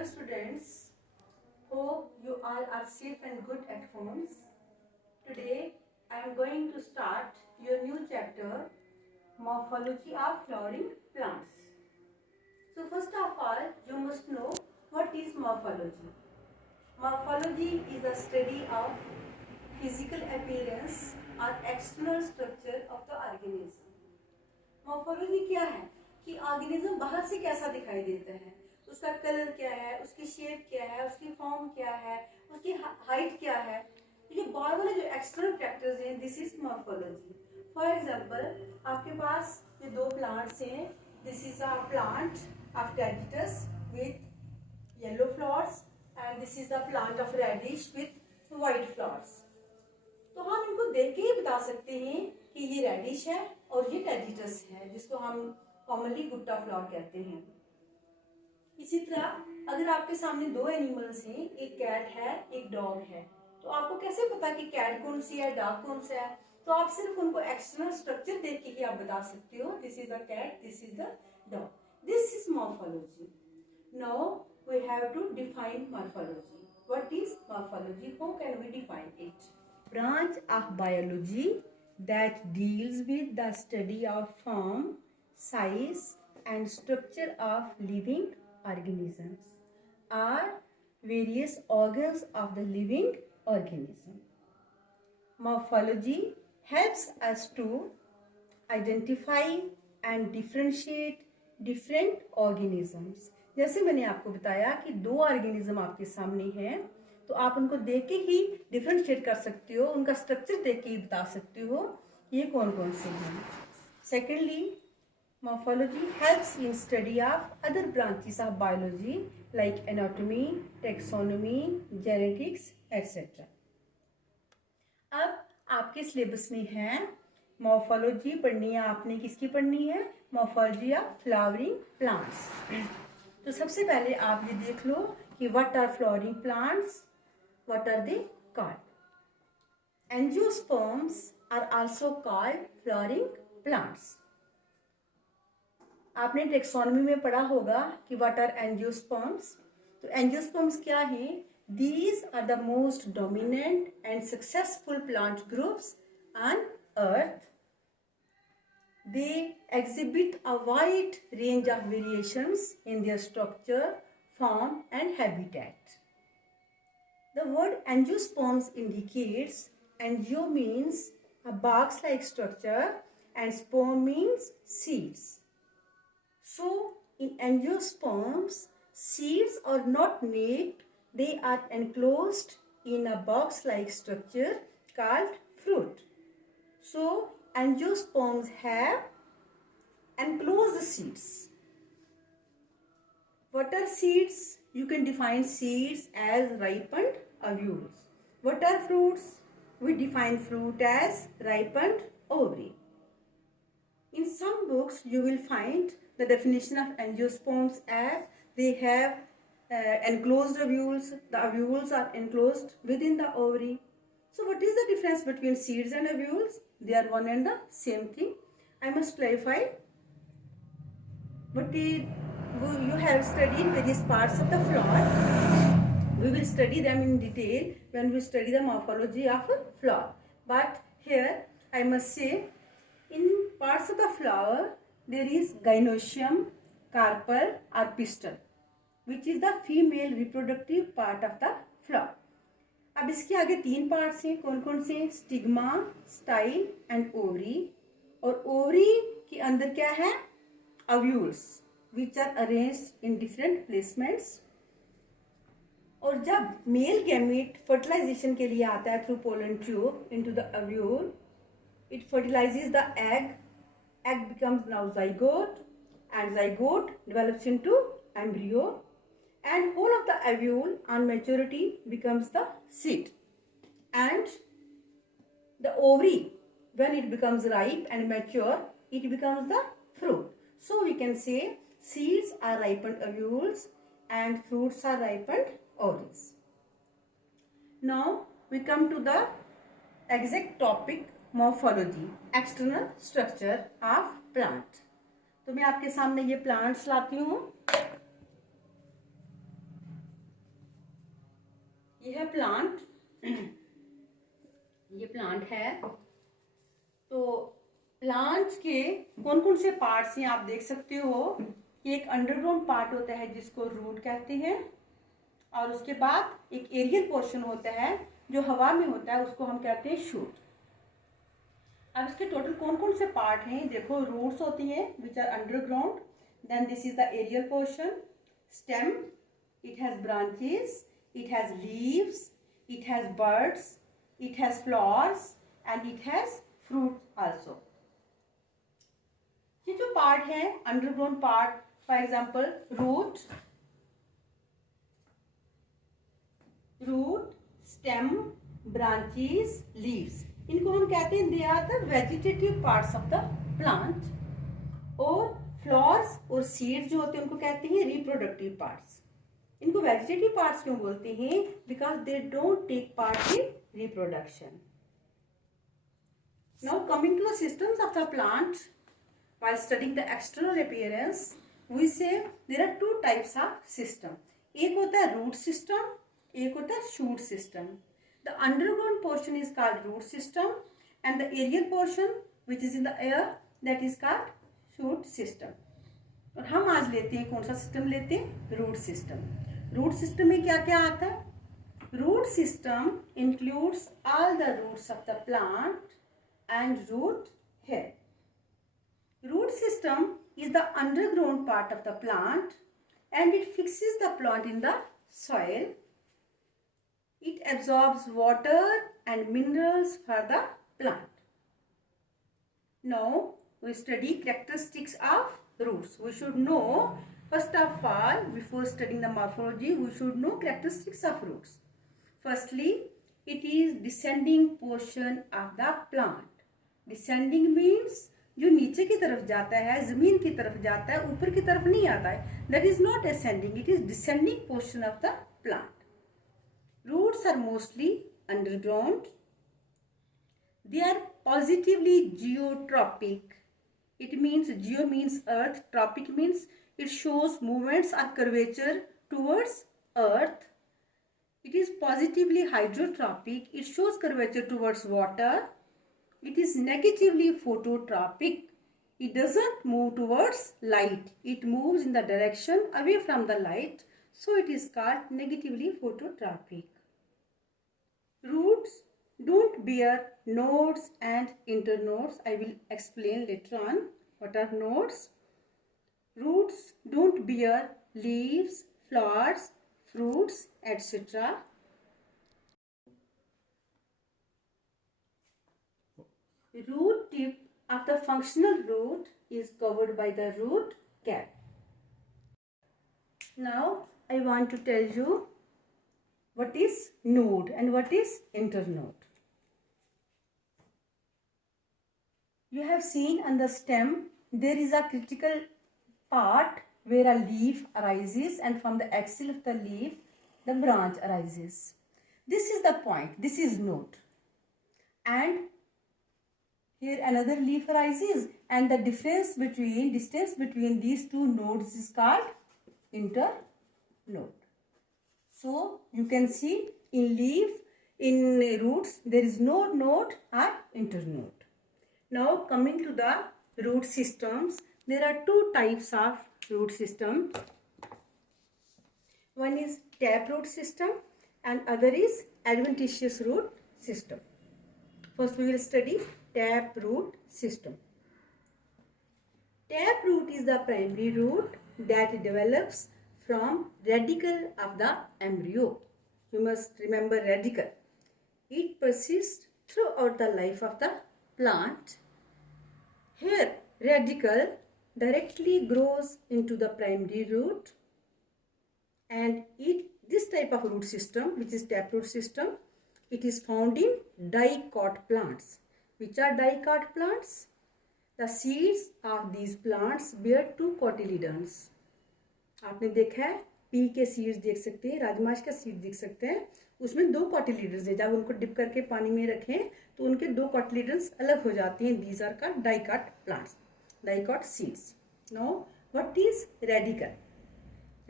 Hello students, hope you all are safe and good at homes. Today I am going to start your new chapter, Morphology of Flowering Plants. So first of all, you must know what is morphology. Morphology is a study of physical appearance or external structure of the organism. Morphology क्या है कि organism बाहर से कैसा दिखाई देता है, उसका कलर क्या है, उसकी शेप क्या है, उसकी फॉर्म क्या है, उसकी हाइट क्या है। ये बाहर वाले जो एक्सटर्नल फैक्टर्स हैं, this is morphology. For example, आपके पास ये दो प्लांट्स हैं। This is a plant of cactus with yellow flowers and this is the plant of radish with white flowers. तो हम इनको देख के ही बता सकते हैं कि ये रेडिश है और ये कैक्टस है, जिसको हम कॉमनली गुट्टा फ्लावर कहते हैं। इसी तरह अगर आपके सामने दो एनिमल्स हैं, एक कैट है एक डॉग है, तो आपको कैसे पता कि कैट कौन सी है डॉग कौन सा है? तो आप सिर्फ उनको एक्सटर्नल स्ट्रक्चर देख के ही आप बता सकते हो, this is the cat, this is the dog, this is morphology. Now we have to define morphology. What is morphology? How can we define it? Branch of biology that deals with the study of form, size and structure of living organisms or various organs of the living organism. Morphology helps us to identify and differentiate different organisms. जैसे मैंने आपको बताया कि दो organism आपके सामने हैं, तो आप उनको देख के ही डिफरेंशिएट कर सकते हो, उनका स्ट्रक्चर देख के ही बता सकते हो ये कौन कौन से हैं। Secondly, morphology helps in study of other branches of biology like anatomy, taxonomy, genetics etcetera. अब आपके सिलेबस में है मॉर्फोलॉजी पढ़नी है आपने। किसकी पढ़नी है? Morphology of flowering plants. तो सबसे पहले आप ये देख लो कि what are flowering plants, what are they called? Angiosperms are also called flowering plants. आपने टेक्सोनॉमी में पढ़ा होगा कि what are angiosperms? तो angiosperms क्या हैं? These are the most dominant and successful plant groups on earth. They exhibit a wide range of variations in their structure, form and habitat. The word angiosperms indicates angio means a box-like structure and sperm means seeds. So, in angiosperms, seeds are not naked, they are enclosed in a box-like structure called fruit. So, angiosperms have enclosed seeds. What are seeds? You can define seeds as ripened ovules. What are fruits? We define fruit as ripened ovary. In some books, you will find the definition of angiosperms as they have enclosed ovules. The ovules are enclosed within the ovary. So, what is the difference between seeds and ovules? They are one and the same thing. I must clarify. But you have studied various parts of the flower. We will study them in detail when we study the morphology of a flower. But here I must say, in parts of the flower there is gynoecium, carpel or pistil, which is the female reproductive part of the flower. अब इसके आगे तीन parts हैं, कौन कौन से? Stigma, style and ovary. और ovary के अंदर क्या है? Ovules which are arranged in different placements. और जब मेल गैमेट फर्टिलाइजेशन के लिए आता है through pollen tube into the ovule, it fertilizes the egg. Egg becomes now zygote and zygote develops into embryo and whole of the ovule on maturity becomes the seed. And the ovary, when it becomes ripe and mature, it becomes the fruit. So we can say seeds are ripened ovules and fruits are ripened ovaries. Now we come to the exact topic morphology, external structure of plant. तो मैं आपके सामने ये plants लाती हूँ। ये है plant, ये प्लांट है। तो प्लांट्स के कौन कौन से पार्ट्स हैं आप देख सकते हो कि एक अंडरग्राउंड पार्ट होता है जिसको रूट कहते हैं, और उसके बाद एक एरियल पोर्शन होता है जो हवा में होता है, उसको हम कहते हैं शूट। अब इसके टोटल कौन कौन से पार्ट हैं देखो। रूट्स होती हैं which are underground, then this is the aerial portion, stem, it has branches, it has leaves, it has birds, it has flowers and it has fruits also. ये जो पार्ट है underground part, for example root, stem, branches, leaves, इनको हम कहते हैं they are the vegetative parts of the plant. और flowers और seeds जो होते हैं उनको कहते हैं रिप्रोडक्टिव पार्ट्स। इनको वेजिटेटिव पार्ट्स क्यों बोलते हैं? Because they don't take part in reproduction. Now coming to the systems of the plant, while studying the external appearance, we say there are two types of system. एक होता है root system, एक होता है shoot system. The underground portion is called root system and the aerial portion which is in the air, that is called shoot system. और हम आज लेते हैं कौन सा सिस्टम लेते हैं? Root system. रूट सिस्टम में क्या क्या आता है? Root system includes all the roots of the plant and root hair. Root system is the underground part of the plant and it fixes the plant in the soil. It absorbs water and minerals for the plant. Now we study characteristics of roots. We should know, first of all, before studying the morphology, we should know characteristics of roots. Firstly, it is descending portion of the plant. Descending means जो नीचे की तरफ जाता है, जमीन की तरफ जाता है, ऊपर की तरफ नहीं आता है. That is not ascending. It is descending portion of the plant. Roots are mostly underground. They are positively geotropic. It means geo means earth, tropic means it shows movements or curvature towards earth. It is positively hydrotropic. It shows curvature towards water. It is negatively phototropic. It doesn't move towards light. It moves in the direction away from the light. So it is called negatively phototropic. Roots don't bear nodes and internodes. I will explain later on what are nodes. Roots don't bear leaves, flowers, fruits, etc. Root tip of the functional root is covered by the root cap. Now I want to tell you what is node and what is internode. You have seen on the stem there is a critical part where a leaf arises and from the axil of the leaf the branch arises. This is the point, this is node, and here another leaf arises and the distance between these two nodes is called internode. So you can see in leaf, in roots there is no node or internode. Now coming to the root systems, there are two types of root system. One is taproot system and other is adventitious root system. First we will study taproot system. Taproot is the primary root that develops from radicle of the embryo. You must remember radicle. It persists throughout the life of the plant. Here radicle directly grows into the primary root, and this type of root system, which is taproot system, it is found in dicot plants. Which are dicot plants? The seeds of these plants bear two cotyledons. आपने देखा है P के seeds देख सकते हैं, राजमाश का seed देख सकते हैं, उसमें दो कॉटिलीडन्स है. जब उनको डिप करके पानी में रखें तो उनके दो कॉटिलीडन्स अलग हो जाते हैं. These are called dicot plants, dicot seeds. Now what is radicle?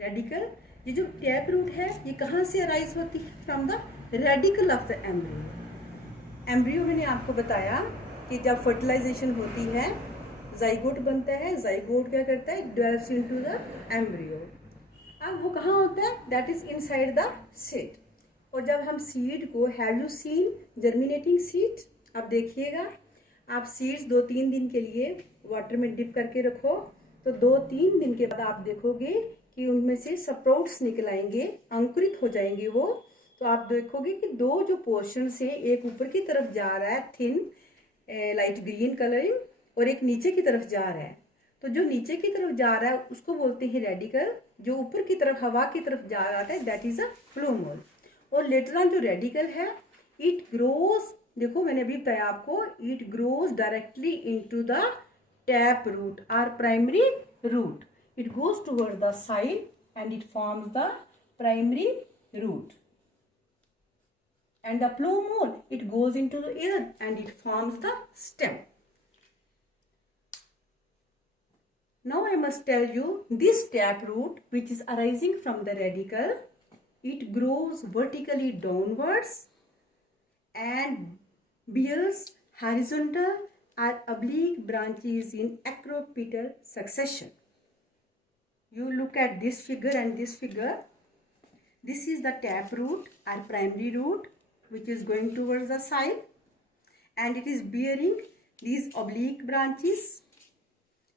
Radicle ये जो टैप रूट है ये कहाँ से अराइज होती है? From the radical of the embryo. Embryo मैंने आपको बताया कि जब फर्टिलाइजेशन होती है जाइगोट बनता है, जाइगोट क्या करता है? Develops into the embryo. अब वो कहाँ होता है? That is inside the seed. और जब हम सीड को, have you seen germinating seed? आप देखिएगा, आप सीड्स 2-3 दिन के लिए वाटर में डिप करके रखो, तो 2-3 दिन के बाद आप देखोगे कि उनमें से स्प्राउट्स निकल आएंगे, अंकुरित हो जाएंगे वो। तो आप देखोगे कि दो जो पोर्शन से, एक ऊपर की तरफ जा रहा है थिन लाइट ग्रीन कलरिंग, और एक नीचे की तरफ जा रहा है। तो जो नीचे की तरफ जा रहा है उसको बोलते हैं रेडिकल, जो ऊपर की तरफ हवा की तरफ जा रहा है दैट इज अ प्लूमोल। और लेटर ऑन जो रेडिकल है इट ग्रोज, देखो मैंने अभी बताया आपको, it grows directly into the tap root और primary root. It goes toward the side and it forms the primary root. And the plumule, it goes into the earth and it forms the stem. Now I must tell you, this tap root which is arising from the radical, it grows vertically downwards and bears horizontal or oblique branches in acropetal succession. You look at this figure and this figure. This is the tap root or primary root which is going towards the side, and it is bearing these oblique branches.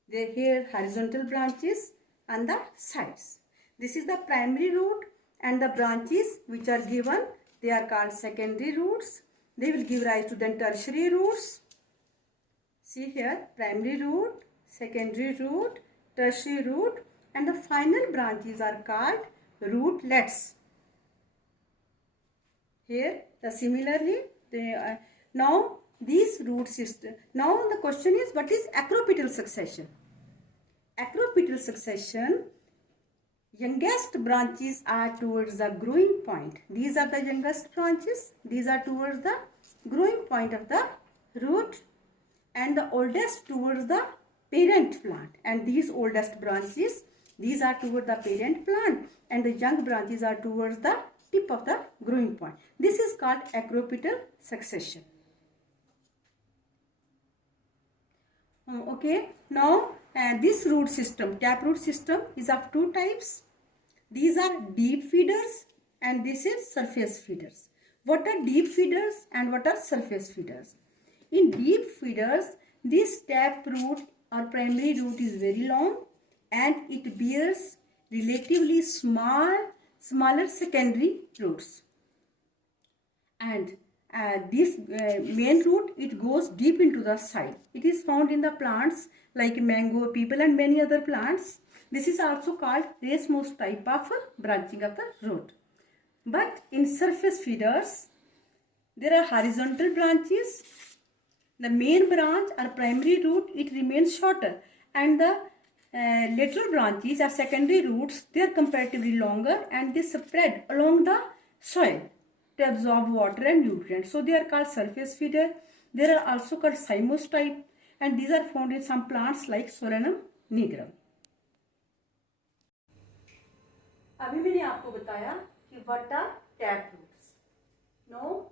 They here horizontal branches on the sides. This is the primary root, and the branches which are given, they are called secondary roots. They will give rise to then tertiary roots. See here, primary root, secondary root, tertiary root, and the final branches are called rootlets. Here, similarly, now these root system. Now the question is, what is acropetal succession? Acropetal succession, youngest branches are towards the growing point. These are the youngest branches. These are towards the growing point of the root, and the oldest towards the parent plant. And these oldest branches, these are towards the parent plant, and the young branches are towards the tip of the growing point. This is called acropetal succession. Okay, now this root system, tap root system, is of two types. These are deep feeders and this is surface feeders. What are deep feeders and what are surface feeders? In deep feeders, this tap root or primary root is very long and it bears relatively smaller secondary roots. And this main root, it goes deep into the side. It is found in the plants like mango, people and many other plants. This is also called racemose type of branching of the root. But in surface feeders, there are horizontal branches. The main branch or primary root, it remains shorter, and the lateral branches or secondary roots, they are comparatively longer and they spread along the soil to absorb water and nutrients. So they are called surface feeder. They are also called cymose type, and these are found in some plants like Solanum nigrum. अभी मैंने आपको बताया कि what are tap roots. Now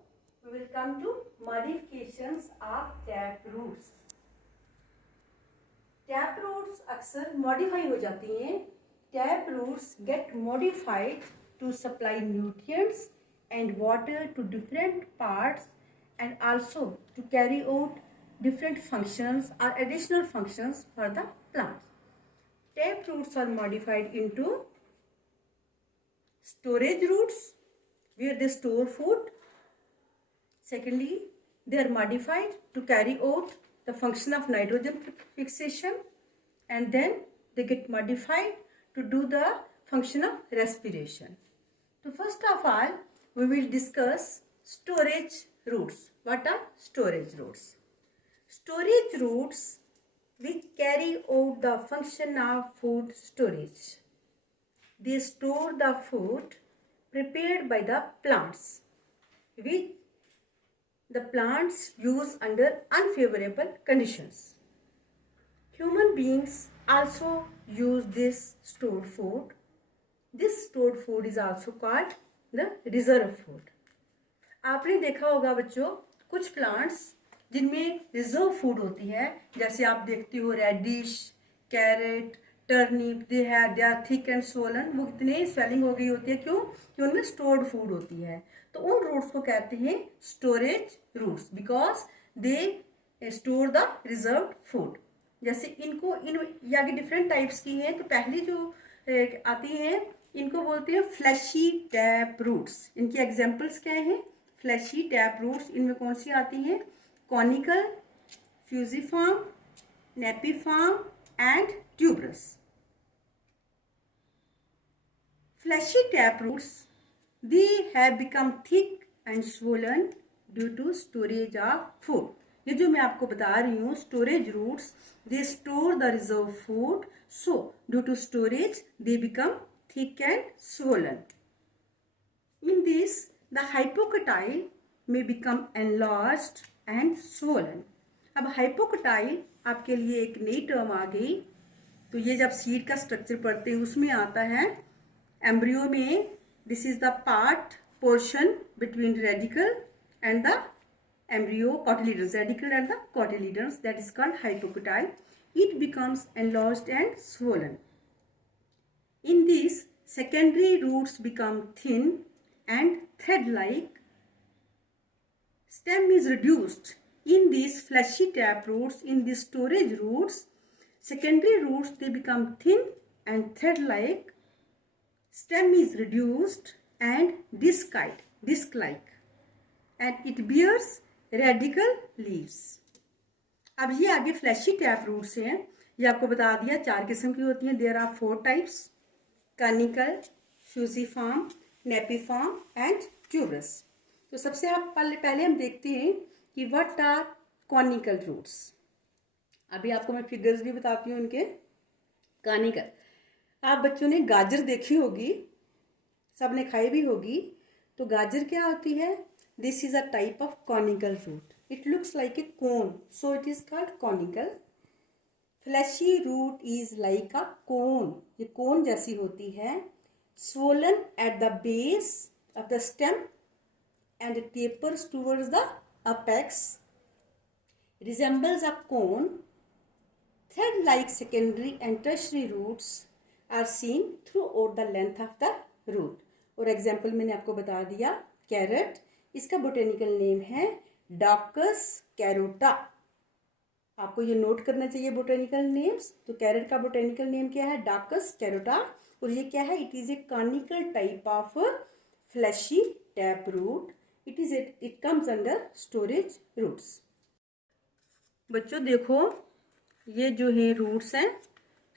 we will come to modifications of tap roots. Tap roots अक्सर modify हो जाती हैं. Tap roots get modified to supply nutrients and water to different parts and also to carry out different functions or additional functions for the plants. Tap roots are modified into storage roots where they store food. Secondly, they are modified to carry out the function of nitrogen fixation, and then they get modified to do the function of respiration. So first of all, we will discuss storage roots. What are storage roots? Storage roots which carry out the function of food storage. They store the food prepared by the plants, which the plants use under unfavorable conditions. Human beings also use this stored food This stored food is also called the reserve food. आपने देखा होगा बच्चों कुछ plants जिनमें reserve food होती है, जैसे आप देखते हो radish, carrot, turnip, they are thick and swollen. वो कितने स्वेलिंग हो गई होती है, क्यों? कि उनमें स्टोर्ड फूड होती है। तो उन रूट्स को कहते हैं storage roots, because they store the reserve food. जैसे इनको इन ये आगे डिफरेंट टाइप्स की हैं। तो पहली जो आती हैं इनको बोलते हैं फ्लैशी टैप रूट्स। इनकी एग्जाम्पल्स क्या हैं? फ्लैशी टैप रूट्स इनमें कौन सी आती हैं? Conical, fusiform, napiform and tuberous. Fleshy tap roots, they have become thick and swollen due to storage of food. ये जो मैं आपको बता रही हूँ storage roots, they store the reserve food, so due to storage they become thick and swollen. In this, the hypocotyle may become enlarged and swollen. अब hypocotyle आपके लिए एक नई टर्म आ गई। तो ये जब सीड का स्ट्रक्चर पढ़ते हैं उसमें आता है एम्ब्रियो में, this is the part portion between radical and the embryo cotyledons, radicle and the cotyledons, that is called hypocotyle. It becomes enlarged and swollen. In this, secondary roots become thin and thread-like. Stem is reduced. In these fleshy tap roots, in these storage roots, secondary roots they become thin and thread-like. Stem is reduced and disc-like, and it bears radical leaves. अब ये आगे flashy tap roots हैं। ये आपको बता दिया 4 किस्म की होती हैं। There are 4 types, conical, fusiform, napiform and tuberous. तो सबसे आप पहले हम देखते हैं कि व्हाट आर कॉनिकल रूट्स। अभी आपको मैं फिगर्स भी बताती हूँ उनके। कॉनिकल, आप बच्चों ने गाजर देखी होगी, सब ने खाई भी होगी। तो गाजर क्या होती है? This is a type of conical root. It looks like a cone, so it is called conical. Fleshy root is like a cone, ये कोन जैसी होती है। Swollen at the base of the stem and tapers towards the apex, resembles a cone. Thread like secondary and tertiary roots are seen throughout the length of the root. और example मैंने आपको बता दिया, carat, इसका botanical name है Daucus carota. आपको ये note करना चाहिए बोटेनिकल नेम्स। तो कैरेट का बोटेनिकल नेम क्या है? Daucus carota. और ये क्या है? It is a conical type of fleshy tap root. It comes under storage roots. बच्चों देखो, ये जो है रूट्स हैं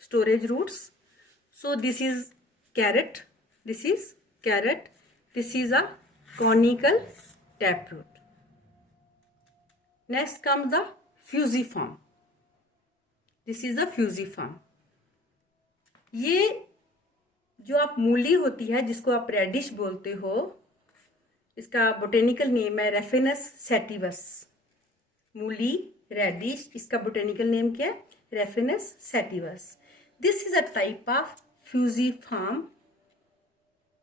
storage roots. So this is carrot, this is carrot, this is a conical taproot. Next comes the fusiform. This is the fusiform. ये जो आप मूली होती है जिसको आप रेडिश बोलते हो, इसका बोटेनिकल नेम है रेफिनस सैटिवस। मूली, रेडिश, इसका बोटेनिकल नेम क्या है? Raphanus sativus. This is a type of fusiform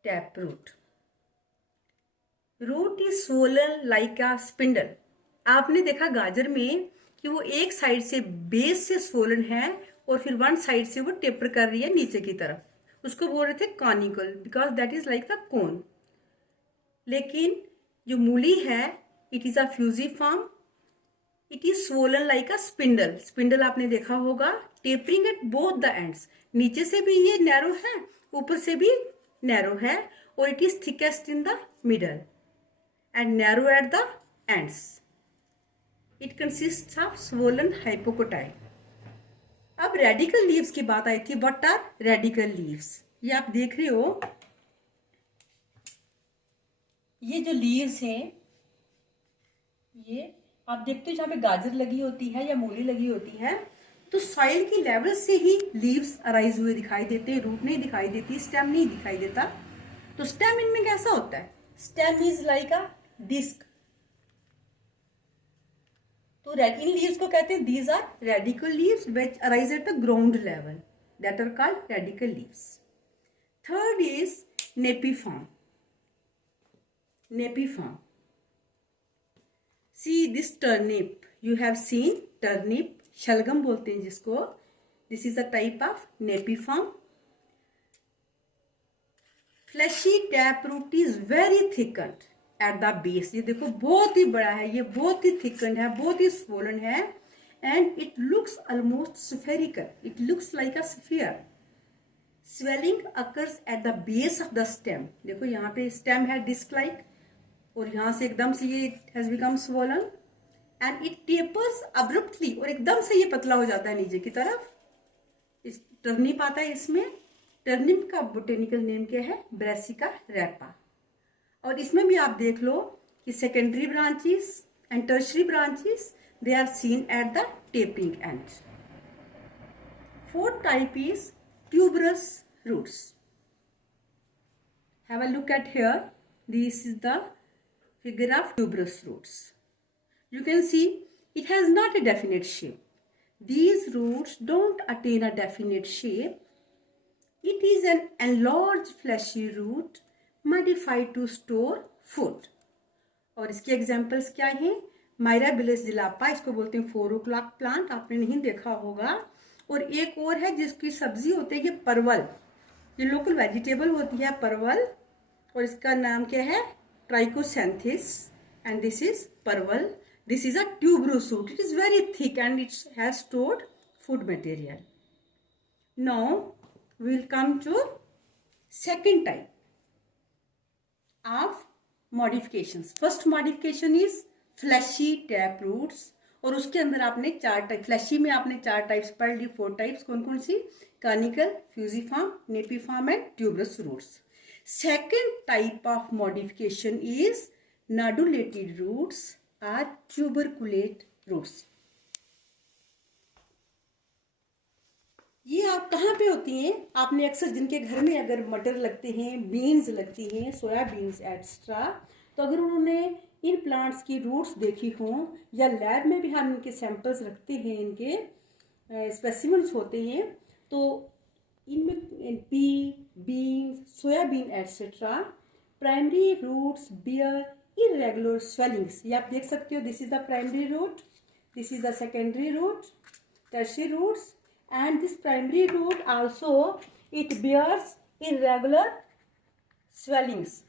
tap root. Root is swollen like a spindle. आपने देखा गाजर में कि वो एक साइड से बेस से स्वोलन है और फिर वन साइड से वो टेपर कर रही है नीचे की तरफ, उसको बोल रहे थे conical, because that is like the cone. लेकिन जो मूली है, it is a fusiform, it is swollen like a spindle. Spindle आपने देखा होगा, tapering at both the ends. नीचे से भी ये नैरो है, ऊपर से भी नैरो है, और it is thickest in the middle and narrow at the ends. It consist of swollen hypocotyl. अब रेडिकल लीव्स की बात आई थी। What are radical leaves? ये आप देख रहे हो, ये जो लीव्स हैं, ये आप देखते हो जहाँ पे गाजर लगी होती है या मूली लगी होती है, तो सॉइल की लेवल से ही लीव्स अराइज हुए दिखाई देते हैं। रूट नहीं दिखाई देती, स्टेम नहीं दिखाई देता। तो स्टेम इनमें कैसा होता है? Stem is like a disc. तो इन लीव्स को कहते हैं these are radical leaves which arise at the ground level, that are called radical leaves. Third is Nepiform. Nepiform. See this turnip. You have seen turnip. शलगम बोलते हैं जिसको. This is a type of Nepiform. Fleshy taproot is very thickened at the base. ये देखो बहुत ही बड़ा है, ये बहुत ही thickened है, बहुत ही swollen है, and it looks almost spherical. It looks like a sphere. Swelling occurs at the base of the stem. देखो यहाँ पे stem है disc like, और यहाँ से एकदम से ये has become swollen and it tapers abruptly, और एकदम से ये पतला हो जाता है नीचे की तरफ. इस टर्निप आता है इसमें. टर्निप का बोटेनिकल नेम क्या है? Brassica rapa. और इसमें भी आप देख लो कि secondary branches and tertiary branches they are seen at the tapping end. Fourth type is tuberous roots. Have a look at here. This is the figure of tuberous roots. You can see it has not a definite shape. These roots don't attain a definite shape. It is an enlarged fleshy root modified to store food. और इसके examples क्या हैं? मायराबिलस जिलापा, इसको बोलते हैं 4 o'clock plant, आपने नहीं देखा होगा. और एक और है जिसकी सब्जी होती है, ये परवल. ये लोकल वेजिटेबल होती है परवल, और इसका नाम क्या है? ट्राइकोसेंथिस. एंड दिस इज परवल. This is a tuberous root. It is very thick and it has stored food material. Now we will come to second type of modifications. First modification is fleshy taproots. और उसके अंदर आपने 4 type, flashy में आपने 4 types पढ़ ली. 4 types कौन कौन सी? Conical, fusiform, napiform and tuberous roots. Second type of modification is nodulated roots और ट्यूबरकुलेट रूट्स. ये आप कहाँ पे होती हैं? आपने अक्सर जिनके घर में अगर मटर लगते हैं, बीन्स लगती हैं, सोया बीन्स एक्स्ट्रा, तो अगर उन्होंने इन प्लांट्स की रूट्स देखी हों, या लैब में भी हम इनके सैंपल्स रखते हैं, इनके स्पेसिमेंट्स होते हैं, तो इनमें pea, beans, soybean etcetera, primary roots bear irregular swellings. ये आप देख सकते हो. This is the primary root, this is the secondary root, tertiary roots, and this primary root also it bears irregular swellings.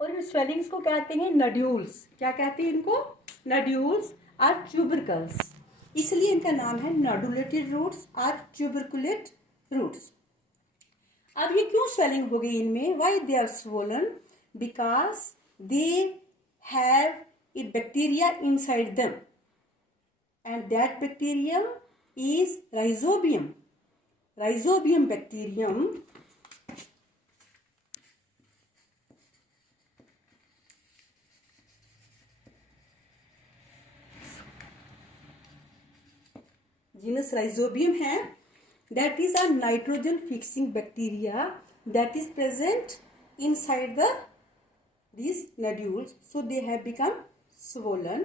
और इन स्वेलिंग्स को कहते हैं नड्यूल्स. क्या कहते हैं इनको? नड्यूल्स और ट्यूबरकल्स. इसलिए इनका नाम है नोडुलेटेड रूट्स और ट्यूबरकुलेट रूट्स. अब ये क्यों स्वेलिंग हो गई इनमें? Why they are swollen? Because they have a bacteria inside them, and that bacterium is Rhizobium. Rhizobium bacterium genus Rhizobium है. That is a nitrogen fixing bacteria that is present inside the these nodules, so they have become swollen.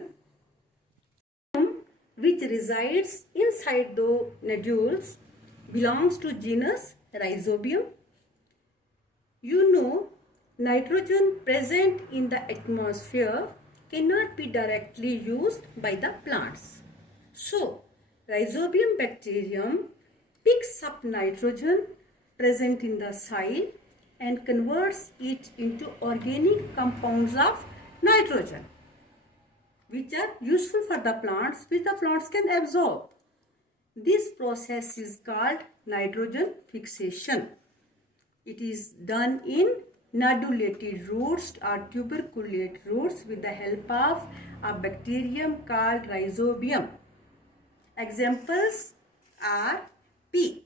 Which resides inside the nodules belongs to genus Rhizobium. You know, nitrogen present in the atmosphere cannot be directly used by the plants. So, Rhizobium bacterium picks up nitrogen present in the soil and converts it into organic compounds of nitrogen, which are useful for the plants, which the plants can absorb. This process is called nitrogen fixation. It is done in nodulated roots or tuberculate roots with the help of a bacterium called Rhizobium. Examples are P.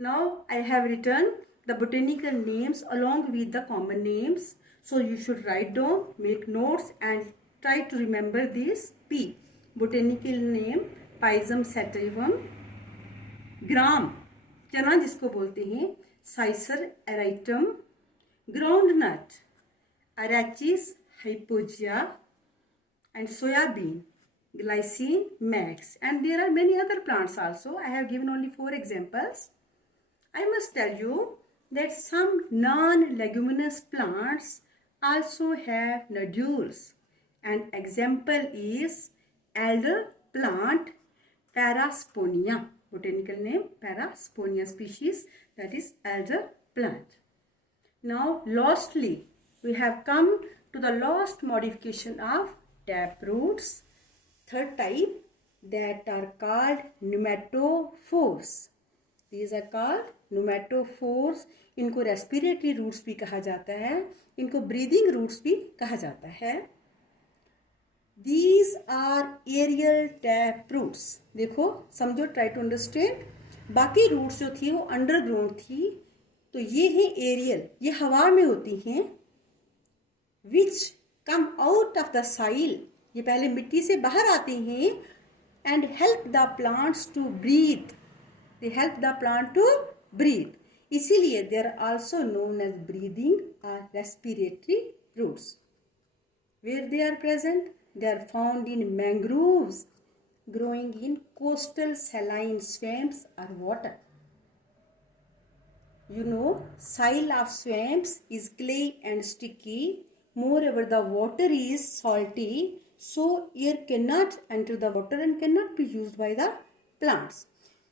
Now I have written the botanical names along with the common names, so you should write down, make notes and try to remember this. P, botanical name Pisum sativum. Gram, चना जिसको बोलते हैं, Cicer arietinum. Groundnut, Arachis hypogaea, and soybean, glycine max, and there are many other plants also. I have given only 4 examples. I must tell you that some non-leguminous plants also have nodules. An example is elder plant Parasponia. Botanical name Parasponia species, that is elder plant. Now lastly, we have come to the last modification of taproots, third type, that are called pneumatophores. These are called pneumatophores. इनको respiratory roots भी कहा जाता है, इनको breathing roots भी कहा जाता है. These are aerial taproots. देखो समझो, ट्राई टू अंडरस्टैंड. बाकी रूट्स जो थी वो अंडरग्राउंड थी, तो ये है एरियल, ये हवा में होती हैं. Which come out of the soil, ये पहले मिट्टी से बाहर आते हैं, and help the plants to breathe. They help the plant to breathe. इसीलिए they are also known as breathing और respiratory roots. Where they are present? They are found in mangroves growing in coastal saline swamps or water. You know, soil of swamps is clay and sticky. Moreover, the water is salty, so air cannot enter the water and cannot be used by the plants.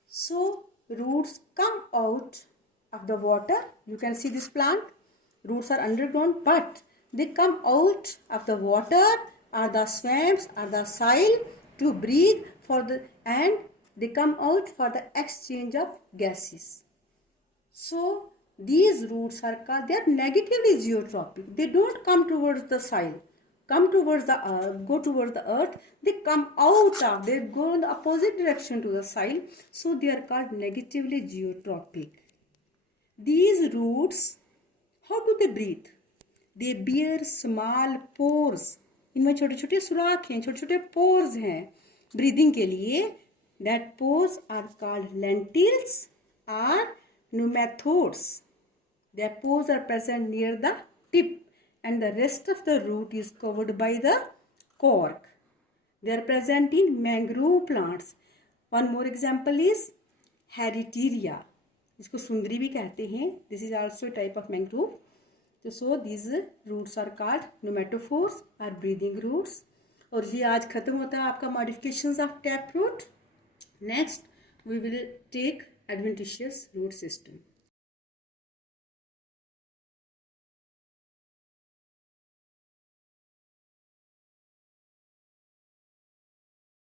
So roots come out of the water. You can see this plant. Roots are underground, but they come out of the water or the swamps or the soil to breathe and they come out for the exchange of gases. So these roots are called, they are negatively geotropic. They don't come towards the soil, come towards the earth, go towards the earth. They come out of, they go in the opposite direction to the soil. So they are called negatively geotropic. These roots, how do they breathe? They bear small pores. इनमें छोटे छोटे सुराख हैं, छोटे छोटे pores हैं breathing के लिए. That pores are called lentils और pneumatodes. Their pores are present near the tip and the rest of the root is covered by the cork. They are present in mangrove plants. One more example is Heritiria, जिसको सुंदरी भी कहते हैं. This is also a type of mangrove. So these roots are called pneumatophores or breathing roots. और ये आज खत्म होता है आपका modifications of taproot. Next we will take adventitious root system.